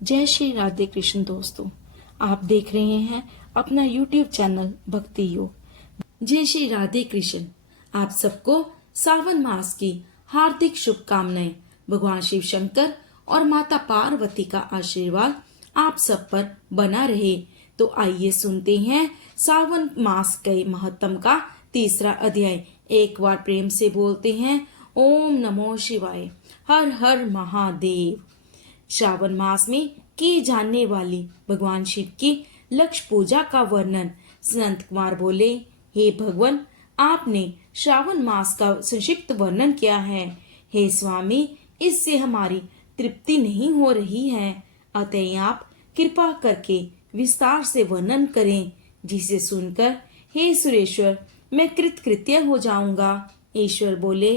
जय श्री राधे कृष्ण दोस्तों, आप देख रहे हैं अपना YouTube चैनल भक्ति योग। जय श्री राधे कृष्ण। आप सबको सावन मास की हार्दिक शुभकामनाएं। भगवान शिव शंकर और माता पार्वती का आशीर्वाद आप सब पर बना रहे। तो आइए सुनते हैं सावन मास के महत्व का तीसरा अध्याय। एक बार प्रेम से बोलते हैं ओम नमो शिवाय, हर हर महादेव। श्रावण मास में की जाने वाली भगवान शिव की लक्ष्य पूजा का वर्णन। संत कुमार बोले, हे भगवान, आपने श्रावण मास का संक्षिप्त वर्णन किया है। हे स्वामी, इससे हमारी तृप्ति नहीं हो रही है, अतः आप कृपा करके विस्तार से वर्णन करें, जिसे सुनकर हे सुरेश्वर मैं कृतकृत्य हो जाऊंगा। ईश्वर बोले,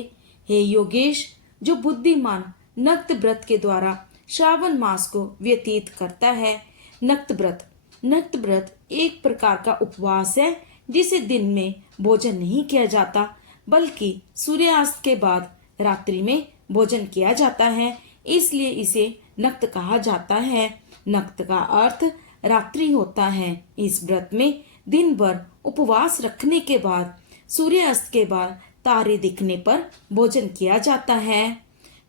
हे योगेश, जो बुद्धिमान नक्त व्रत के द्वारा श्रावण मास को व्यतीत करता है। नक्त व्रत एक प्रकार का उपवास है, जिसे दिन में भोजन नहीं किया जाता, बल्कि सूर्यास्त के बाद रात्रि में भोजन किया जाता है, इसलिए इसे नक्त कहा जाता है। नक्त का अर्थ रात्रि होता है। इस व्रत में दिन भर उपवास रखने के बाद सूर्यास्त के बाद तारे दिखने पर भोजन किया जाता है।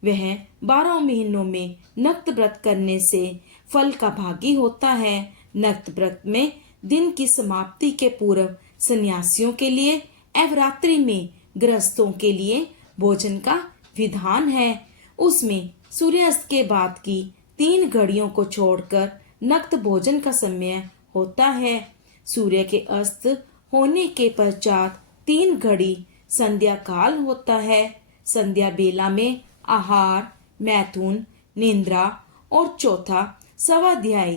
वह 12 महीनों में नक्त व्रत करने से फल का भागी होता है। नक्त व्रत में दिन की समाप्ति के पूर्व सन्यासियों के लिए एवं रात्रि में गृहस्थों के लिए भोजन का विधान है। उसमें सूर्यास्त के बाद की 3 घड़ियों को छोड़कर नक्त भोजन का समय होता है। सूर्य के अस्त होने के पश्चात 3 घड़ी संध्या काल होता है। संध्या बेला में आहार, मैथुन, निंद्रा और चौथा स्वाध्याय,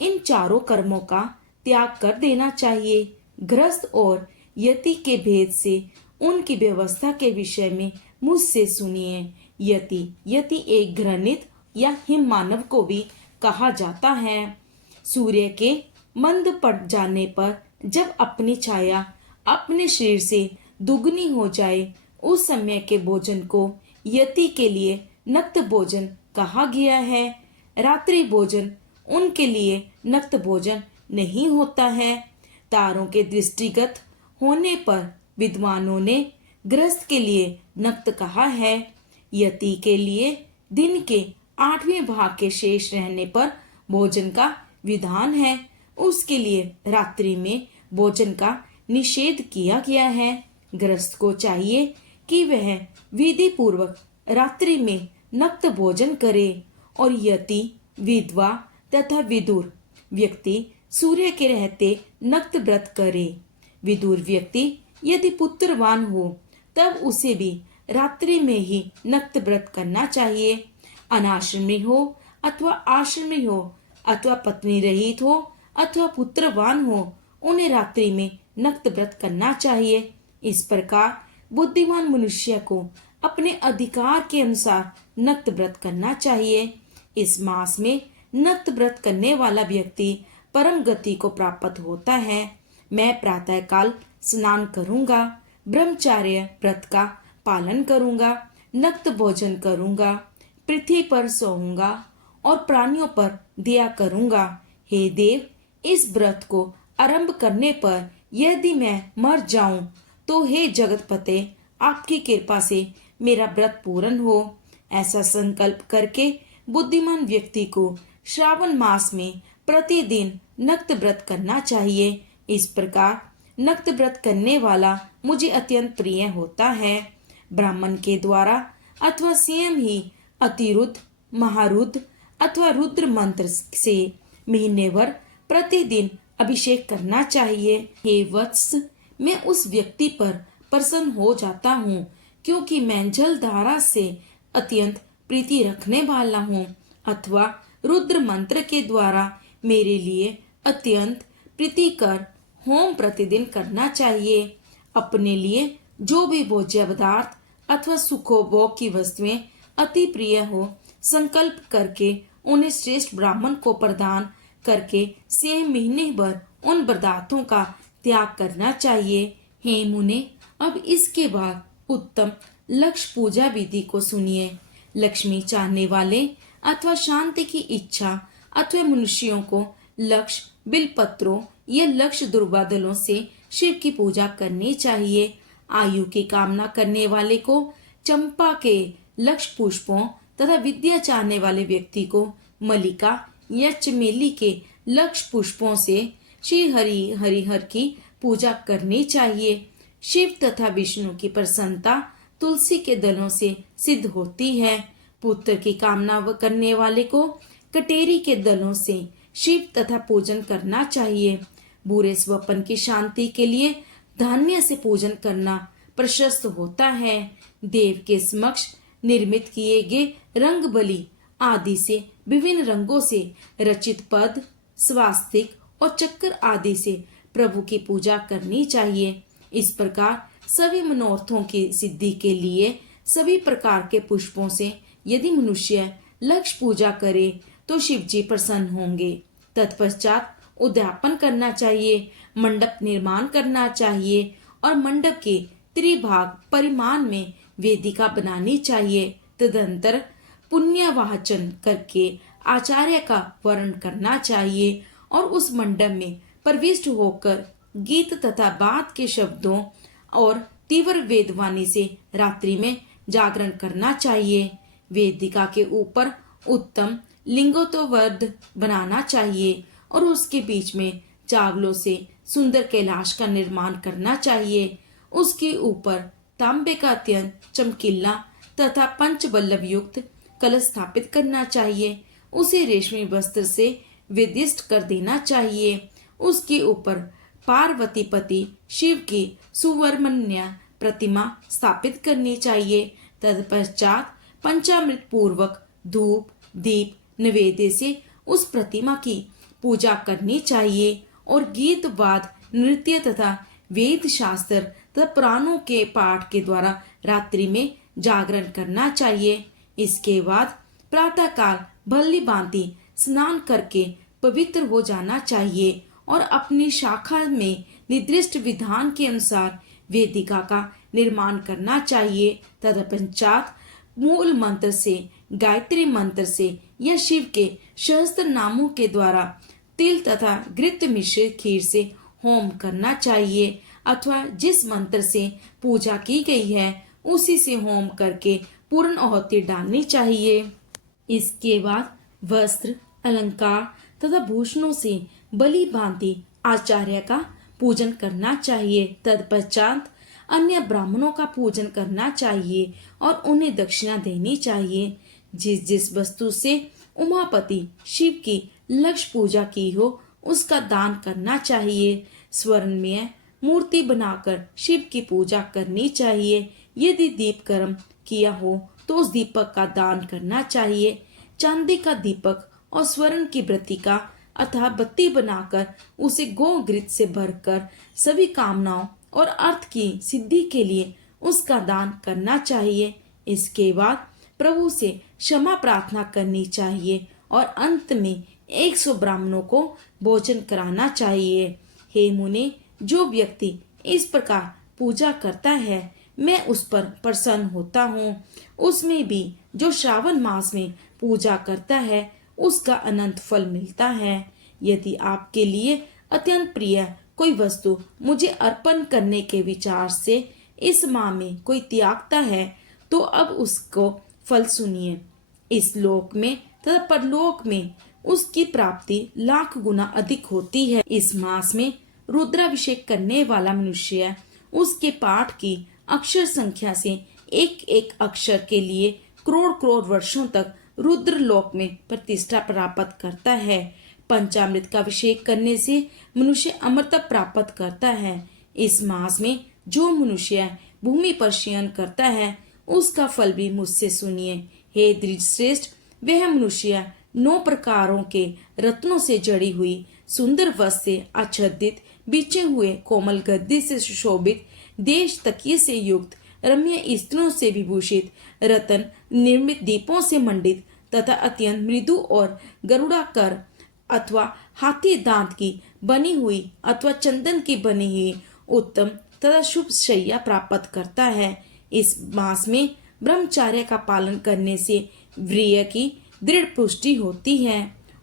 इन चारों कर्मों का त्याग कर देना चाहिए। गृहस्थ और यति के भेद से उनकी व्यवस्था के विषय में मुझसे सुनिए। यति एक घृणित या हिम मानव को भी कहा जाता है। सूर्य के मंद पड़ जाने पर जब अपनी छाया अपने शरीर से दुगनी हो जाए, उस समय के भोजन को यति के लिए नक्त भोजन कहा गया है। रात्रि भोजन उनके लिए नक्त भोजन नहीं होता है। तारों के दृष्टिगत होने पर विद्वानों ने गृहस्थ के लिए नक्त कहा है। यति के लिए दिन के 8वें भाग के शेष रहने पर भोजन का विधान है। उसके लिए रात्रि में भोजन का निषेध किया गया है। गृहस्थ को चाहिए कि वह विधि पूर्वक रात्रि में नक्त भोजन करे और यति, विधवा तथा विदुर व्यक्ति सूर्य के रहते नक्त व्रत करे। विदुर व्यक्ति यदि पुत्रवान हो तब उसे भी रात्रि में ही नक्त व्रत करना चाहिए। अनाश्रमी हो अथवा आश्रमी हो अथवा पत्नी रहित हो अथवा पुत्रवान हो, उन्हें रात्रि में नक्त व्रत करना चाहिए। इस प्रकार बुद्धिमान मनुष्य को अपने अधिकार के अनुसार नक्त व्रत करना चाहिए। इस मास में नक्त व्रत करने वाला व्यक्ति परम गति को प्राप्त होता है। मैं प्रातः काल स्नान करूंगा, ब्रह्मचार्य व्रत का पालन करूंगा, नक्त भोजन करूंगा, पृथ्वी पर सोऊंगा और प्राणियों पर दया करूंगा। हे देव, इस व्रत को आरंभ करने पर यदि मैं मर जाऊं तो हे जगतपते, आपकी कृपा से मेरा व्रत पूर्ण हो। ऐसा संकल्प करके बुद्धिमान व्यक्ति को श्रावण मास में प्रतिदिन नक्त व्रत करना चाहिए। इस प्रकार नक्त व्रत करने वाला मुझे अत्यंत प्रिय होता है। ब्राह्मण के द्वारा अथवा स्वयं ही अतिरुद्ध, महारुद्ध अथवा रुद्र मंत्र से महीने भर प्रतिदिन अभिषेक करना चाहिए। हे वत्स, मैं उस व्यक्ति पर प्रसन्न हो जाता हूँ, क्योंकि मैं जल धारा से अत्यंत प्रीति रखने वाला हूँ, अथवा रुद्र मंत्र के द्वारा मेरे लिए अत्यंत प्रीतिकर होम प्रतिदिन करना चाहिए। अपने लिए जो भी भोज्य पदार्थ अथवा सुखोभोग की वस्तुएं अति प्रिय हो, संकल्प करके उन्हें श्रेष्ठ ब्राह्मण को प्रदान करके 6 महीने भर उन पदार्थों का त्याग करना चाहिए। हे मुने, अब इसके बाद उत्तम लक्ष्य पूजा विधि को सुनिए। लक्ष्मी चाहने वाले अथवा शांति की इच्छा अथवा मनुष्यों को लक्ष्य बिलपत्रों या लक्ष्य दुर्वादलों से शिव की पूजा करनी चाहिए। आयु की कामना करने वाले को चंपा के लक्ष्य पुष्पों तथा विद्या चाहने वाले व्यक्ति को मल्लिका या चमेली के लक्ष्य पुष्पों से श्री हरिहर की पूजा करनी चाहिए। शिव तथा विष्णु की प्रसन्नता तुलसी के दलों से सिद्ध होती है। पुत्र की कामना करने वाले को कटेरी के दलों से शिव तथा पूजन करना चाहिए। बुरे स्वप्न की शांति के लिए धान्य से पूजन करना प्रशस्त होता है। देव के समक्ष निर्मित किए गए रंग बलि आदि से विभिन्न रंगों से रचित पद, स्वास्तिक और चक्र आदि से प्रभु की पूजा करनी चाहिए। इस प्रकार सभी मनोरथों की सिद्धि के लिए सभी प्रकार के पुष्पों से यदि मनुष्य लक्ष्य पूजा करे तो शिव जी प्रसन्न होंगे। तत्पश्चात उद्यापन करना चाहिए, मंडप निर्माण करना चाहिए और मंडप के त्रिभाग परिमाण में वेदिका बनानी चाहिए। तदंतर पुण्यवाचन करके आचार्य का वर्ण करना चाहिए और उस मंडप में प्रविष्ट होकर गीत तथा बात के शब्दों और तीव्र वेदवाणी से रात्रि में जागरण करना चाहिए। वेदिका के ऊपर उत्तम लिंगोत्तवर्ध बनाना चाहिए और उसके बीच में चावलों से सुंदर कैलाश का निर्माण करना चाहिए। उसके ऊपर तांबे का अत्यंत चमकीला तथा पंचबल्लभ युक्त कलश स्थापित करना चाहिए। उसे रेशमी वस्त्र से विदिष्ट कर देना चाहिए। उसके ऊपर पार्वती पति शिव की सुवर्णमय प्रतिमा स्थापित करनी चाहिए। तत्पश्चात पंचामृत पूर्वक धूप दीप निवेद्य से उस प्रतिमा की पूजा करनी चाहिए और गीत वाद नृत्य तथा वेद शास्त्र तथा पुराणों के पाठ के द्वारा रात्रि में जागरण करना चाहिए। इसके बाद प्रातः काल भली भांति स्नान करके पवित्र हो जाना चाहिए और अपनी शाखा में निर्दिष्ट विधान के अनुसार वेदिका का निर्माण करना चाहिए। तदपश्चात मूल मंत्र से, गायत्री मंत्र से या शिव के सहस्त्र नामों के द्वारा तिल तथा घृत मिश्रित खीर से होम करना चाहिए अथवा जिस मंत्र से पूजा की गई है उसी से होम करके पूर्ण आहुति डालनी चाहिए। इसके बाद वस्त्र, अलंकार तथा भूषणों से बलि भांति आचार्य का पूजन करना चाहिए। तत्पश्चात अन्य ब्राह्मणों का पूजन करना चाहिए और उन्हें दक्षिणा देनी चाहिए। जिस जिस वस्तु से उमापति शिव की लक्ष्य पूजा की हो उसका दान करना चाहिए। स्वर्णमय मूर्ति बनाकर शिव की पूजा करनी चाहिए। यदि दीप कर्म किया हो तो उस दीपक का दान करना चाहिए। चांदी का दीपक और स्वर्ण की वृत्तिका अथवा बत्ती बनाकर उसे गो घृत से भरकर सभी कामनाओं और अर्थ की सिद्धि के लिए उसका दान करना चाहिए। इसके बाद प्रभु से क्षमा प्रार्थना करनी चाहिए और अंत में 100 ब्राह्मणों को भोजन कराना चाहिए। हे मुने, जो व्यक्ति इस प्रकार पूजा करता है मैं उस पर प्रसन्न होता हूँ। उसमें भी जो श्रावण मास में पूजा करता है उसका अनंत फल मिलता है। यदि आपके लिए अत्यंत प्रिय कोई वस्तु मुझे अर्पण करने के विचार से इस माह में कोई त्यागता है तो अब उसको फल सुनिए। इस लोक में तथा परलोक में उसकी प्राप्ति लाख गुना अधिक होती है। इस मास में रुद्राभिषेक करने वाला मनुष्य उसके पाठ की अक्षर संख्या से एक एक अक्षर के लिए करोड़ करोड़ वर्षों तक रुद्र लोक में प्रतिष्ठा प्राप्त करता है। पंचामृत का अभिषेक करने से मनुष्य अमरता प्राप्त करता है। इस मास में जो मनुष्य भूमि पर शयन करता है उसका फल भी मुझसे सुनिए। हे द्विजश्रेष्ठ, वह मनुष्य 9 प्रकारों के रत्नों से जड़ी हुई सुंदर वस्त्र से आच्छादित, बिछे हुए कोमल गद्दी से सुशोभित, देश तकिए से युक्त, रम्य स्त्रों से विभूषित, रतन निर्मित दीपों से मंडित तथा अत्यंत मृदु और गरुड़ाकर अथवा हाथी दांत की बनी हुई अथवा चंदन की बनी हुई उत्तम तथा शुभ शैया प्राप्त करता है। इस मास में ब्रह्मचर्य का पालन करने से वीर्य की दृढ़ पुष्टि होती है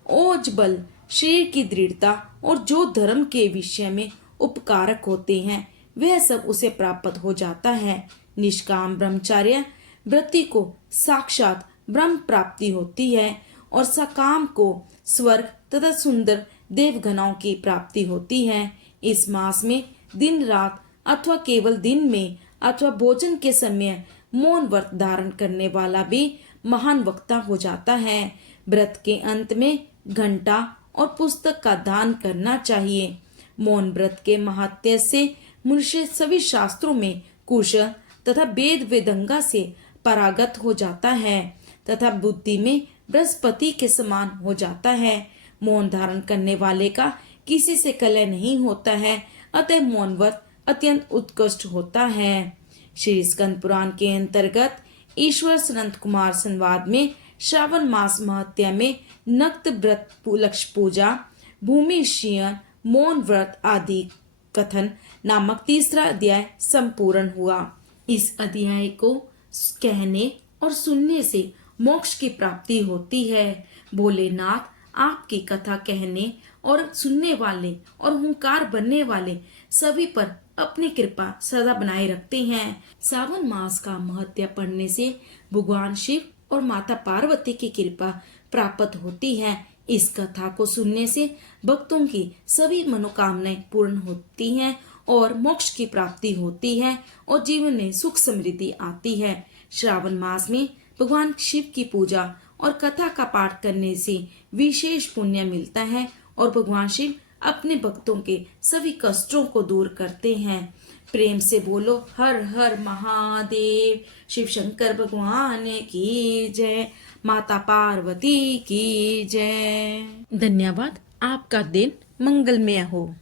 ओज बल, शरीर की दृढ़ता और जो धर्म के विषय में उपकारक होते हैं वह सब उसे प्राप्त हो जाता है। निष्काम ब्रह्मचर्य वृत्ति को साक्षात ब्रह्म प्राप्ति होती है और सकाम को स्वर्ग तथा सुंदर देवगणों की प्राप्ति होती है। इस मास में दिन रात अथवा केवल दिन में अथवा भोजन के समय मौन व्रत धारण करने वाला भी महान वक्ता हो जाता है। व्रत के अंत में घंटा और पुस्तक का दान करना चाहिए। मौन व्रत के महत्व से मनुष्य सभी शास्त्रों में कुशल तथा वेद वेदंगा से परागत हो जाता है तथा बुद्धि में बृहस्पति के समान हो जाता है। मौन धारण करने वाले का किसी से कलह नहीं होता है, अतः मौन व्रत अत्यंत उत्कृष्ट होता है। श्री स्कंद पुराण के अंतर्गत ईश्वर सनंत कुमार संवाद में श्रावण मास महत्या में नक्त व्रत, लक्ष्य पूजा, भूमि शयन, मौन व्रत आदि कथन नामक तीसरा अध्याय संपूर्ण हुआ। इस अध्याय को कहने और सुनने से मोक्ष की प्राप्ति होती है। भोलेनाथ आपकी कथा कहने और सुनने वाले और हुंकार बनने वाले सभी पर अपनी कृपा सदा बनाए रखते हैं। सावन मास का महत्व पढ़ने से भगवान शिव और माता पार्वती की कृपा प्राप्त होती है। इस कथा को सुनने से भक्तों की सभी मनोकामनाएं पूर्ण होती हैं और मोक्ष की प्राप्ति होती है और जीवन में सुख समृद्धि आती है। श्रावण मास में भगवान शिव की पूजा और कथा का पाठ करने से विशेष पुण्य मिलता है और भगवान शिव अपने भक्तों के सभी कष्टों को दूर करते हैं। प्रेम से बोलो हर हर महादेव। शिव शंकर भगवान की जय। माता पार्वती की जय। धन्यवाद। आपका दिन मंगलमय हो।